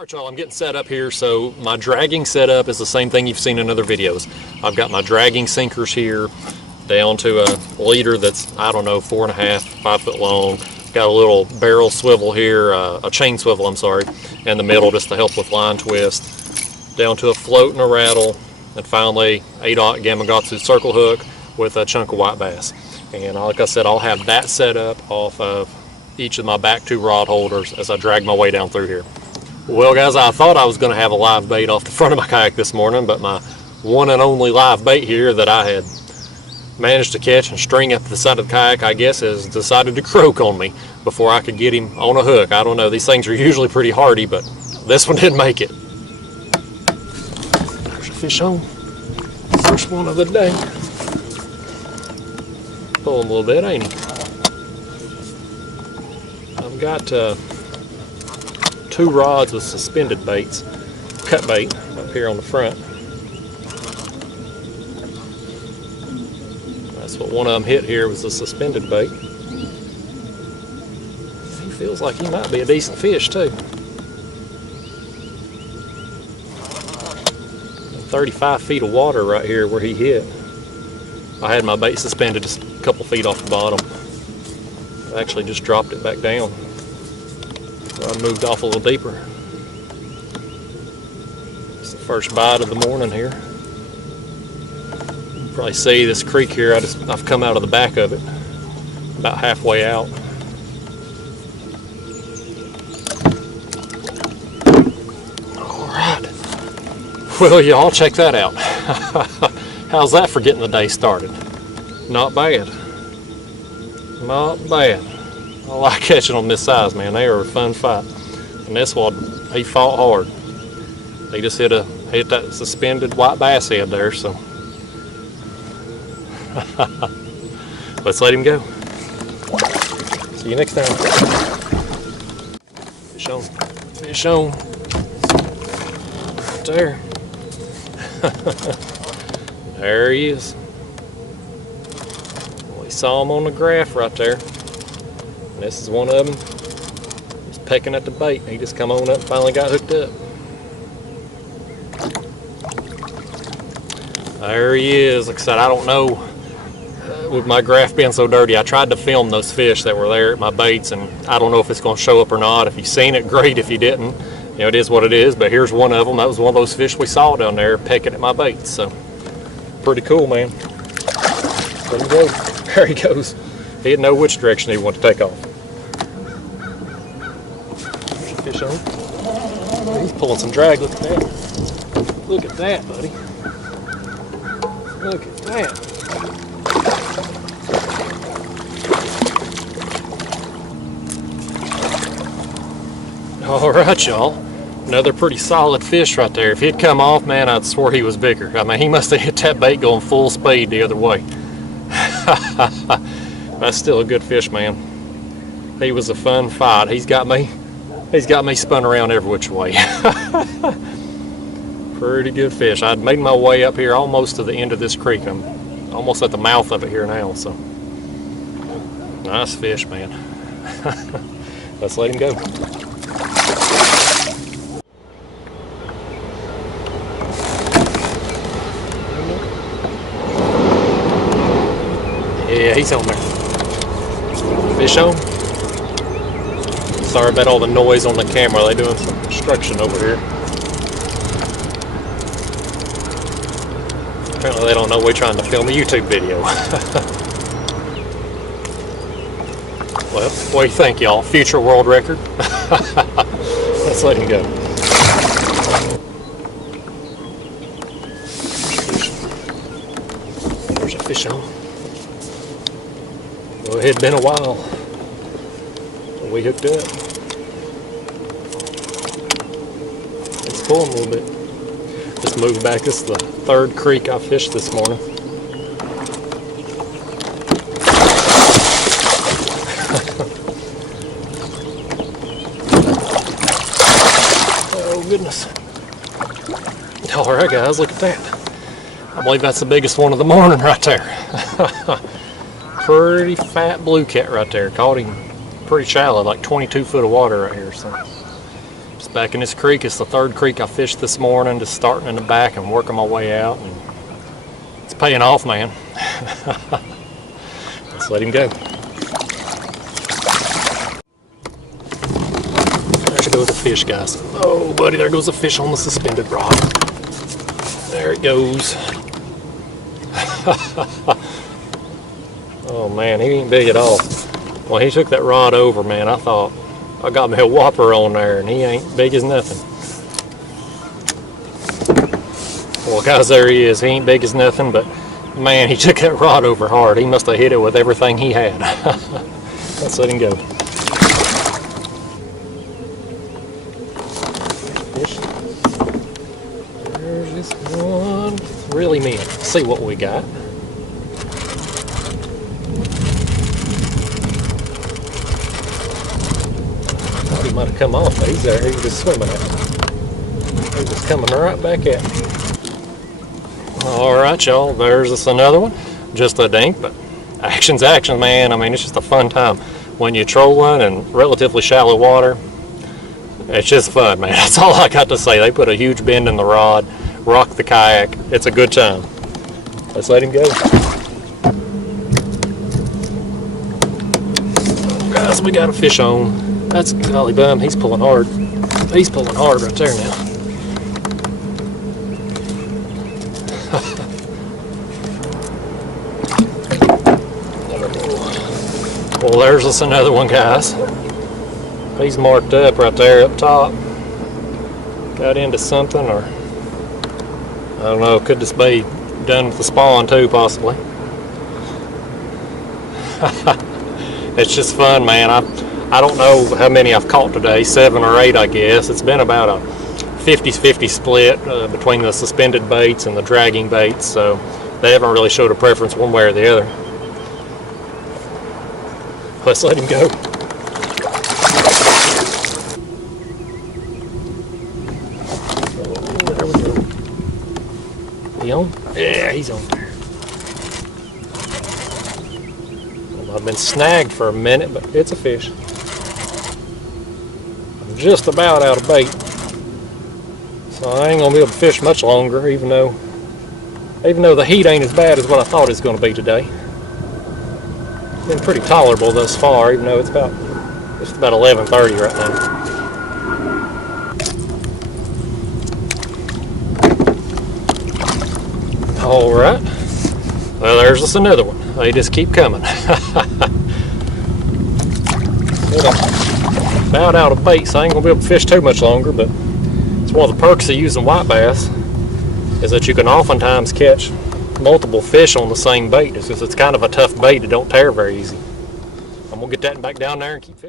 Alright y'all, I'm getting set up here. So my dragging setup is the same thing you've seen in other videos. I've got my dragging sinkers here down to a leader that's, I don't know, 4.5, 5 foot long. Got a little barrel swivel here, a chain swivel, I'm sorry, in the middle just to help with line twist. Down to a float and a rattle, and finally 8/0 Gamakatsu circle hook with a chunk of white bass. And like I said, I'll have that set up off of each of my back 2 rod holders as I drag my way down through here. Well guys, I thought I was going to have a live bait off the front of my kayak this morning, but my one and only live bait here that I had managed to catch and string up the side of the kayak, I guess, has decided to croak on me before I could get him on a hook. I don't know, these things are usually pretty hardy, but this one didn't make it. There's a fish on. First one of the day. Pulling a little bit, ain't he? I've got 2 rods with suspended baits, cut bait up here on the front. That's what one of them hit here, was a suspended bait. He feels like he might be a decent fish too. 35 feet of water right here where he hit. I had my bait suspended just a couple feet off the bottom. I actually just dropped it back down. I moved off a little deeper. It's the first bite of the morning here. You can probably see this creek here. I've come out of the back of it, about halfway out. All right. Well, y'all, check that out. How's that for getting the day started? Not bad. Not bad. I like catching them this size, man. They are a fun fight. And this one, he fought hard. He just hit that suspended white bass head there, so. Let's let him go. See you next time. Fish on. Fish on. Right there. There he is. Well, we saw him on the graph right there. This is one of them. He's pecking at the bait. He just come on up and finally got hooked up. There he is. Like I said, I don't know. With my graph being so dirty, I tried to film those fish that were there at my baits, and I don't know if it's going to show up or not. If you've seen it, great. If you didn't, you know, it is what it is. But here's one of them. That was one of those fish we saw down there pecking at my baits. So pretty cool, man. There he goes. There he goes. He didn't know which direction he wanted to take off. Fish on. He's pulling some drag. Look at that. Look at that, buddy. Look at that. All right, y'all. Another pretty solid fish right there. If he'd come off, man, I'd swear he was bigger. I mean, he must have hit that bait going full speed the other way. That's still a good fish, man. He was a fun fight. He's got me spun around every which way. Pretty good fish. I'd made my way up here almost to the end of this creek. I'm almost at the mouth of it here now, so. Nice fish, man. Let's let him go. Yeah, he's on there. Fish on. Sorry about all the noise on the camera. They're doing some construction over here. Apparently they don't know we're trying to film a YouTube video. Well, what do you think, y'all? Future world record? Let's let him go. There's a fish on. Well, it had been a while. We hooked up. It's pulling a little bit. Just moved back. This is the 3rd creek I fished this morning. Oh goodness. Alright guys, look at that. I believe that's the biggest one of the morning right there. Pretty fat blue cat right there. Caught him pretty shallow, like 22 foot of water right here. So Just back in this creek. It's the third creek I fished this morning, just starting in the back and working my way out. And it's paying off, man. Let's let him go. There goes the fish, guys. Oh, buddy, there goes the fish on the suspended rod. There it goes. Oh, man, he ain't big at all. When he took that rod over, man, I thought, I got me a whopper on there, and he ain't big as nothing. Well, guys, there he is. He ain't big as nothing, but, man, he took that rod over hard. He must have hit it with everything he had. Let's let him go. There's this one. Really mean. Let's see what we got. Thought he might have come off, but he's there. He was just swimming at me. He's just coming right back at me. Alright, y'all. There's this another one. Just a dink, but action's action, man. I mean, it's just a fun time. When you're trolling in relatively shallow water, it's just fun, man. That's all I got to say. They put a huge bend in the rod, rock the kayak. It's a good time. Let's let him go. Guys, we got a fish on. That's golly bum. He's pulling hard. He's pulling hard right there now. Well, there's us another one, guys. He's marked up right there up top. Got into something, or I don't know, could this be done with the spawn too, possibly? It's just fun, man. I don't know how many I've caught today, 7 or 8 I guess. It's been about a 50-50 split between the suspended baits and the dragging baits, so they haven't really showed a preference one way or the other. Let's let him go. There we go. He on? Yeah, he's on there. Well, I've been snagged for a minute, but it's a fish. I'm just about out of bait. So I ain't gonna be able to fish much longer, even though the heat ain't as bad as what I thought it was gonna be today. Been pretty tolerable thus far, even though it's about 11:30 right now. All right. Well, there's just another one. They just keep coming. About out of bait, so I ain't gonna be able to fish too much longer. But it's one of the perks of using white bass is that you can oftentimes catch multiple fish on the same bait. It's kind of a tough bait. It don't tear very easy. I'm gonna get that back down there and keep fishing.